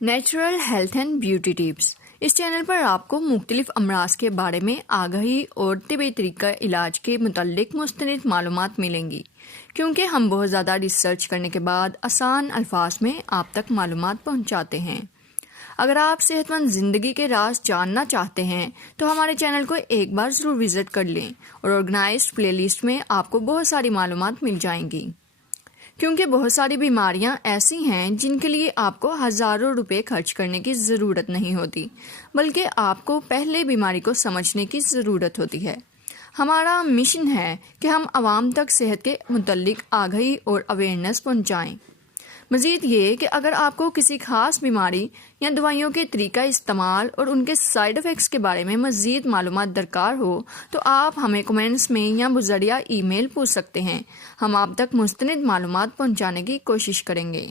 Natural health and beauty tips. اس channel پر آپ کو مختلف امراض کے بارے میں آگاہی اور طبی طریقہ علاج کے متعلق مستند معلومات ملیں گی، کیونکہ ہم بہت زیادہ ریسرچ کرنے کے بعد آسان الفاظ میں آپ تک معلومات پہنچاتے ہیں۔ اگر آپ صحت مند زندگی کے راز جاننا چاہتے ہیں تو ہمارے چینل کو ایک بار ضرور وزٹ کر لیں، اور آرگنائزڈ پلے لسٹ میں آپ کو بہت ساری معلومات مل جائیں گی، کیونکہ بہت ساری بیماریاں ایسی ہیں جن کے لیے آپ کو ہزاروں روپے خرچ کرنے کی ضرورت نہیں ہوتی، بلکہ آپ کو پہلے بیماری کو سمجھنے کی ضرورت ہوتی ہے۔ ہمارا مشن ہے کہ ہم عوام تک صحت کے متعلق آگاہی اور اویئرنیس پہنچائیں۔ مزید یہ کہ اگر آپ کو کسی خاص بیماری یا دوائیوں کے طریقہ استعمال اور ان کے سائیڈ ایفیکٹس کے بارے میں مزید معلومات درکار ہو تو آپ ہمیں کمنٹس میں یا بذریعہ ای میل پوچھ سکتے ہیں۔ ہم آپ تک مستند معلومات پہنچانے کی کوشش کریں گے۔